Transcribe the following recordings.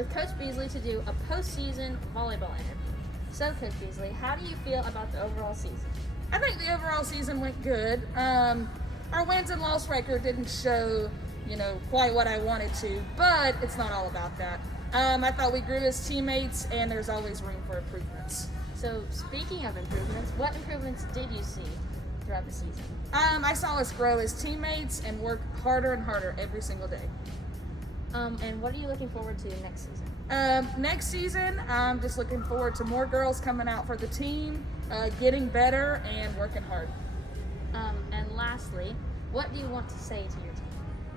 with Coach Beasley to do a postseason volleyball interview. So, Coach Beasley, how do you feel about the overall season? I think the overall season went good. Our wins and loss record didn't show, quite what I wanted to, but it's not all about that. I thought we grew as teammates, and there's always room for improvements. So, speaking of improvements, what improvements did you see throughout the season? I saw us grow as teammates and work harder and harder every single day. And what are you looking forward to next season? Next season, I'm just looking forward to more girls coming out for the team, getting better, and working hard. And lastly, what do you want to say to your team?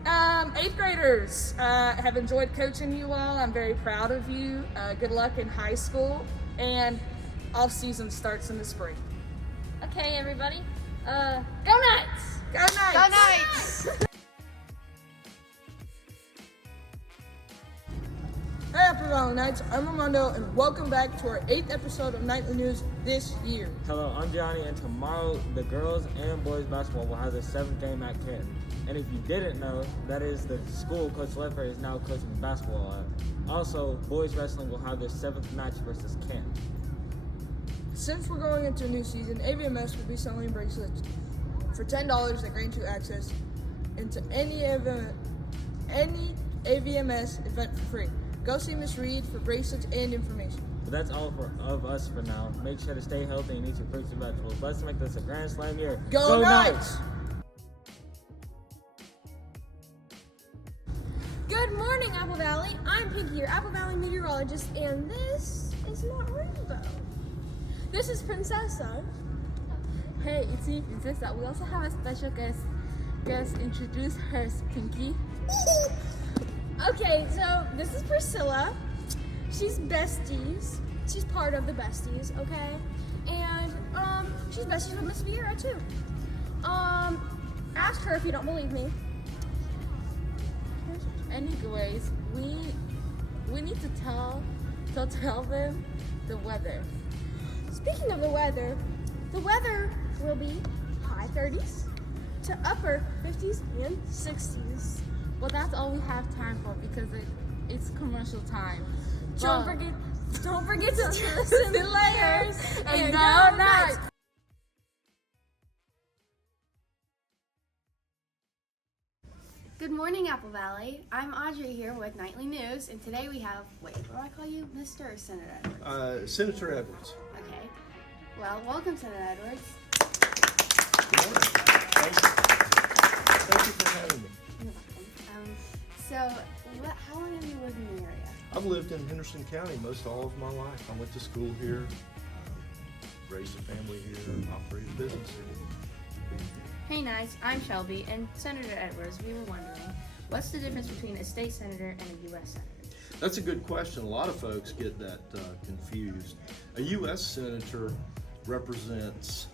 8th graders, have enjoyed coaching you all. I'm very proud of you. Good luck in high school, and off-season starts in the spring. Okay, everybody, go Knights! Go Knights! Go Knights! Hey, Apple Valley Knights, I'm Armando, and welcome back to our 8th episode of Nightly News this year. Hello, I'm Johnny, and tomorrow the girls and boys basketball will have their 7th game at Kent. And if you didn't know, that is the school Coach Ledford is now coaching basketball at. Also, boys wrestling will have their 7th match versus Kent. Since we're going into a new season, AVMS will be selling bracelets for $10 that grant you access into any AVMS event for free. Go see Miss Reed for bracelets and information. But that's all of us for now. Make sure to stay healthy and eat your fruits and vegetables. Let's make this a Grand Slam year. Go Knights! Good morning, Apple Valley. I'm Pinky, your Apple Valley meteorologist, and this is not Rainbow. This is Princessa. Hey, it's me, Princessa. We also have a special guest introduce her, Pinky. Okay, so this is Priscilla. She's besties. She's part of the besties, okay? And she's besties with Miss Vieira too. Ask her if you don't believe me. Anyways, we need to tell them the weather. Speaking of the weather will be high 30s to upper 50s and 60s. Well, that's all we have time for because it's commercial time. Don't forget to listen to layers and go Knights! Good morning, Apple Valley. I'm Audrey here with Nightly News, and today we have, what do I call you? Mr. or Senator Edwards? Senator Edwards. Okay. Well, welcome, Senator Edwards. Good morning. Thank you for having me. You're welcome. So, how long have you lived in the area? I've lived in Henderson County most all of my life. I went to school here, raised a family here, and operated a business here. Hey, Knights, I'm Shelby, and Senator Edwards, we were wondering, what's the difference between a state senator and a U.S. senator? That's a good question. A lot of folks get that confused. A U.S. senator represents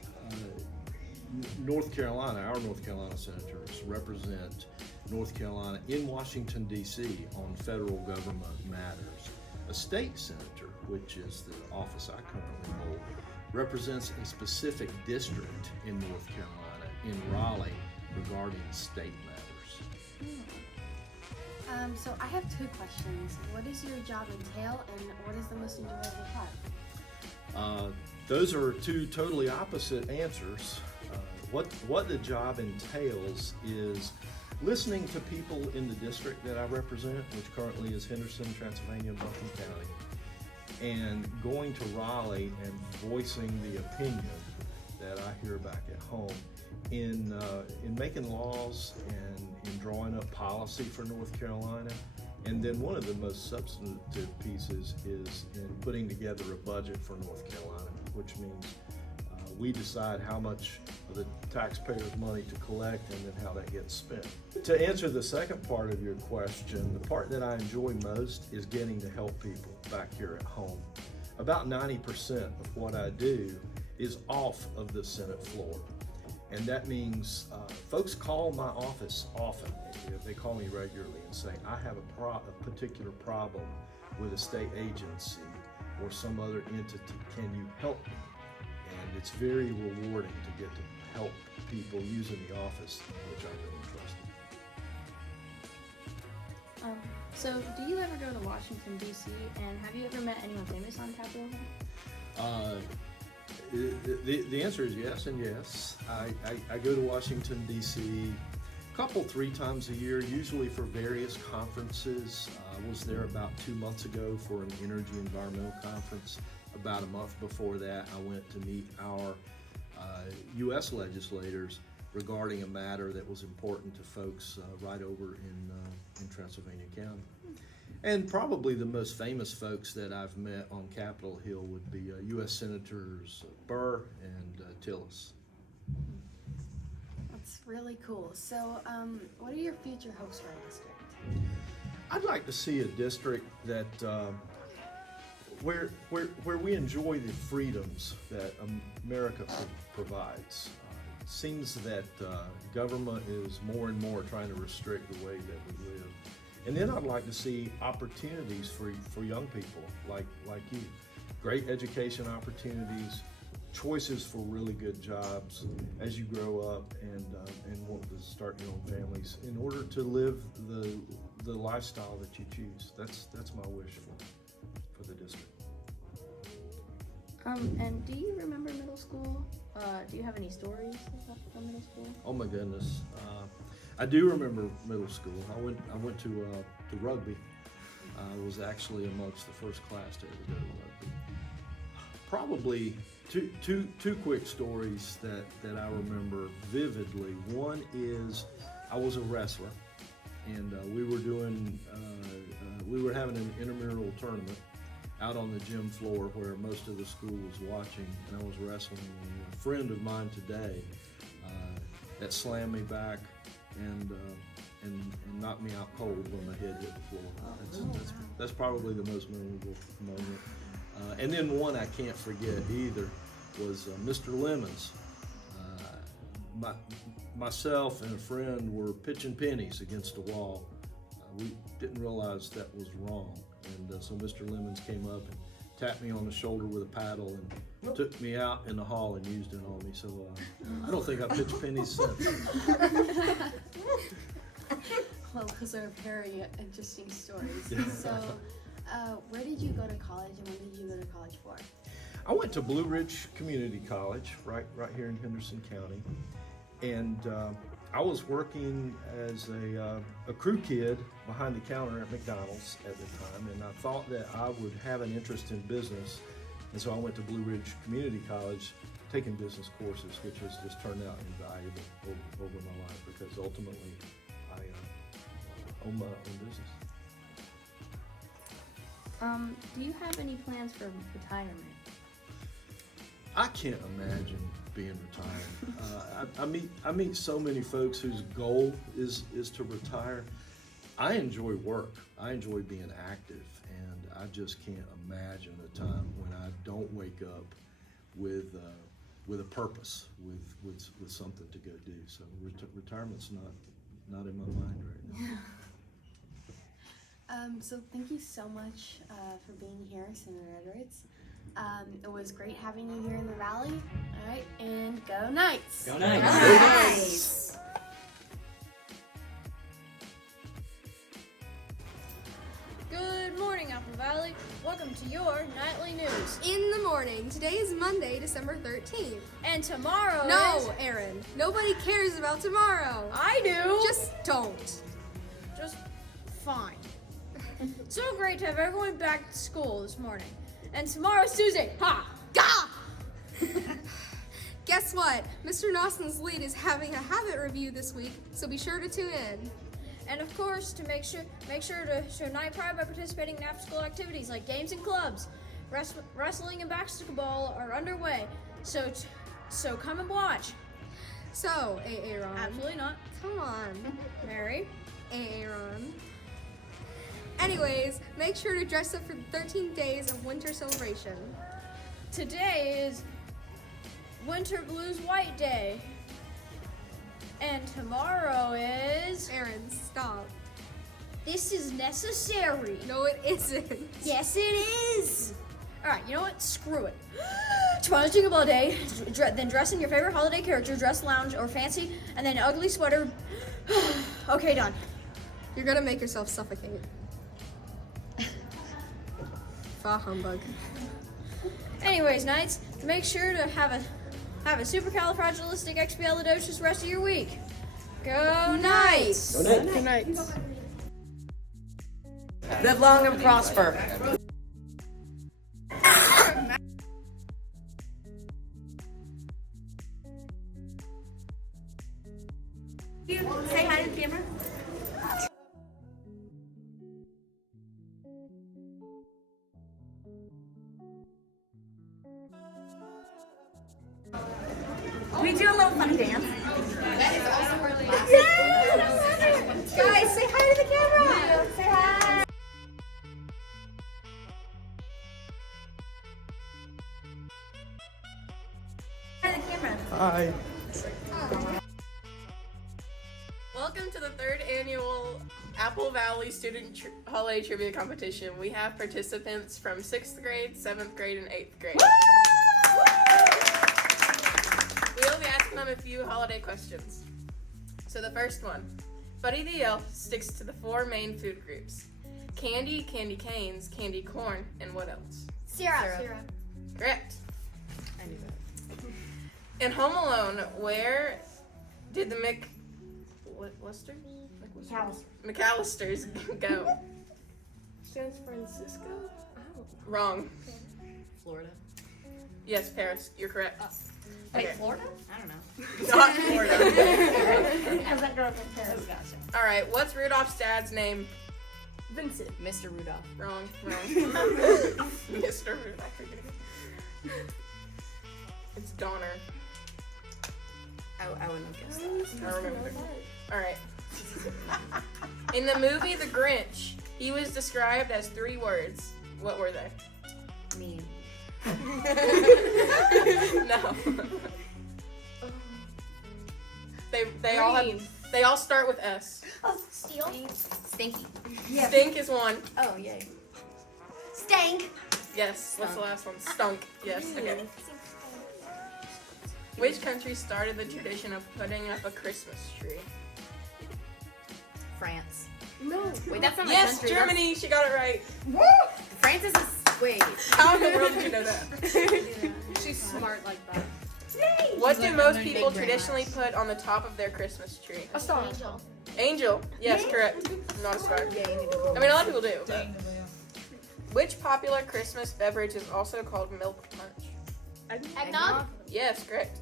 North Carolina. Our North Carolina senators represent North Carolina in Washington, D.C. on federal government matters. A state senator, which is the office I currently hold, represents a specific district in North Carolina, in Raleigh, regarding state matters. So I have two questions. What does your job entail, and what is the most enjoyable part? Those are two totally opposite answers. What the job entails is listening to people in the district that I represent, which currently is Henderson, Transylvania, and Buncombe County, and going to Raleigh and voicing the opinion that I hear back at home in making laws and in drawing up policy for North Carolina. And then one of the most substantive pieces is in putting together a budget for North Carolina, which means we decide how much of the taxpayers' money to collect and then how that gets spent. To answer the second part of your question, the part that I enjoy most is getting to help people back here at home. About 90% of what I do is off of the Senate floor. And that means folks call my office often. They call me regularly and say, I have a particular problem with a state agency or some other entity. Can you help me? And it's very rewarding to get to help people using the office in which I've been entrusted. So, do you ever go to Washington, D.C., and have you ever met anyone famous on Capitol Hill? The answer is yes and yes. I go to Washington, D.C. Three times a year, usually for various conferences. I was there about 2 months ago for an energy environmental conference. About a month before that, I went to meet our U.S. legislators regarding a matter that was important to folks right over in Transylvania County. And probably the most famous folks that I've met on Capitol Hill would be U.S. Senators Burr and Tillis. That's really cool. So, what are your future hopes for our district? I'd like to see a district that where we enjoy the freedoms that America provides. It seems that government is more and more trying to restrict the way that we live. And then I'd like to see opportunities for young people like you. Great education opportunities, choices for really good jobs as you grow up and want to start your own families in order to live the lifestyle that you choose. That's my wish for the district. And do you remember middle school? Do you have any stories from middle school? Oh my goodness, I do remember middle school. I went to rugby. I was actually amongst the first class to ever go to rugby. Probably two quick stories that I remember vividly. One is I was a wrestler, and we were having an intramural tournament out on the gym floor where most of the school was watching, and I was wrestling. And a friend of mine today that slammed me back and knocked me out cold when my head hit the floor. That's probably the most memorable moment. And then one I can't forget either was Mr. Lemons. Myself and a friend were pitching pennies against a wall. We didn't realize that was wrong. And so Mr. Lemons came up and tapped me on the shoulder with a paddle and took me out in the hall and used it on me. So I don't think I pitched pennies since. Well, those are very interesting stories. Yeah. So, where did you go to college, and what did you go to college for? I went to Blue Ridge Community College, right here in Henderson County, and I was working as a crew kid behind the counter at McDonald's at the time, and I thought that I would have an interest in business, and so I went to Blue Ridge Community College, taking business courses, which has just turned out invaluable over my life because ultimately I own my own business. Do you have any plans for retirement? I can't imagine being retired. I meet so many folks whose goal is to retire. I enjoy work. I enjoy being active, and I just can't imagine a time when I don't wake up with a purpose, with something to go do. So retirement's not in my mind right now. So thank you so much for being here, Senator Edwards. It was great having you here in the Valley. All right, and go Knights! Go Knights! Nice. Good morning, Apple Valley. Welcome to your nightly news. In the morning. Today is Monday, December 13th. And tomorrow No, is... Aaron. Nobody cares about tomorrow. I do. Just don't. Just fine. So great to have everyone back to school this morning. And tomorrow's Tuesday. Ha! Gah! Guess what? Mr. Nossen's lead is having a habit review this week, so be sure to tune in. And of course, to make sure to show night pride by participating in after-school activities like games and clubs. Wrestling and basketball are underway, so come and watch. So, Aaron. Absolutely not. Come on. Mary. Aaron. Anyways, make sure to dress up for the 13 days of winter celebration. Today is Winter Blues White Day. And tomorrow is... Aaron, stop. This is necessary. No, it isn't. Yes, it is. All right, you know what? Screw it. Tomorrow's Jingle Ball Day. Then dress in your favorite holiday character, dress lounge or fancy, and then ugly sweater. Okay, done. You're gonna make yourself suffocate. Bah humbug. Anyways, Knights, make sure to have a supercalifragilisticexpialidocious rest of your week. Go Knights! Good night. Live long and prosper. Say hi to the camera. We do a little funny dance. Guys, say hi to the camera! Say hi. Hi to the camera. Hi. Welcome to the 3rd annual Apple Valley Student Holiday Trivia Competition. We have participants from 6th grade, 7th grade, and 8th grade. We will be asking them a few holiday questions. So the first one, Buddy the Elf sticks to the 4 main food groups: candy, candy canes, candy corn, and what else? Syrup. Correct. I knew that. In Home Alone, where did the McAllisters go? San Francisco? Wrong. Florida. Yes, Paris. You're correct. Wait, Okay. Florida? I don't know. Not Florida. How's that girl from Paris? Gotcha. All right. What's Rudolph's dad's name? Vincent. Mr. Rudolph. Wrong. Mr. Rudolph. It's Donner. I wouldn't have guessed that. I remember. All right. In the movie The Grinch, he was described as 3 words. What were they? Mean. No. They all start with S. Steal. Stinky. Stink is one. Oh, yay. Stank. Yes. What's the last one? Stunk. Yes. Okay. Which country started the tradition of putting up a Christmas tree? France. No. Wait, that's not my Yes, country. Germany. She got it right. France is a... Wait. How in the world did you know that? She's smart like that. What do most people traditionally put on the top of their Christmas tree? A star. Angel. Angel. Yes, correct. Not a star. I mean, a lot of people do. But. Which popular Christmas beverage is also called milk punch? Eggnog. Yes, correct.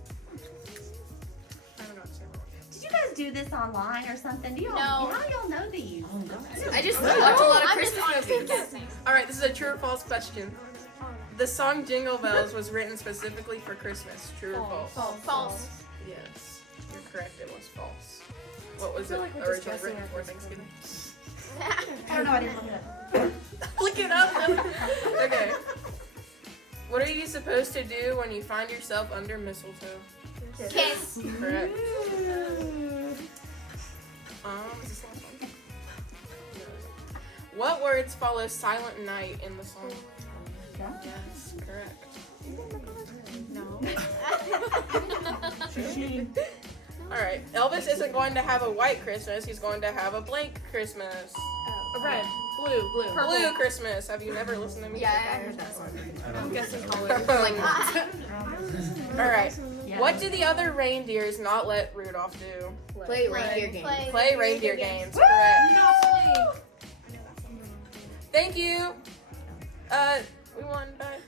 I don't know what to say. Did you guys do this online or something? Do you all, No. How do y'all know these? I just watch a lot of I'm just Christmas honestly movies. guessing. All right, this is a true or false question. The song Jingle Bells was written specifically for Christmas. True or false? False. Yes, you're correct. It was false. What was it like we're just originally guessing written at for this Thanksgiving? I don't know. I didn't look it up. Look it up. Okay. What are you supposed to do when you find yourself under mistletoe? Kiss. Correct. Is this the last one? No. What words follow Silent Night in the song? Yes, correct. No. Alright, Elvis isn't going to have a white Christmas, he's going to have a blank Christmas. A red. Blue. Blue Christmas. Have you never listened to me? Yeah, I heard that song. I'm guessing colors. Alright. What do the other reindeers not let Rudolph do? Play reindeer games. Play reindeer games. Correct. Thank you. We won. Bye.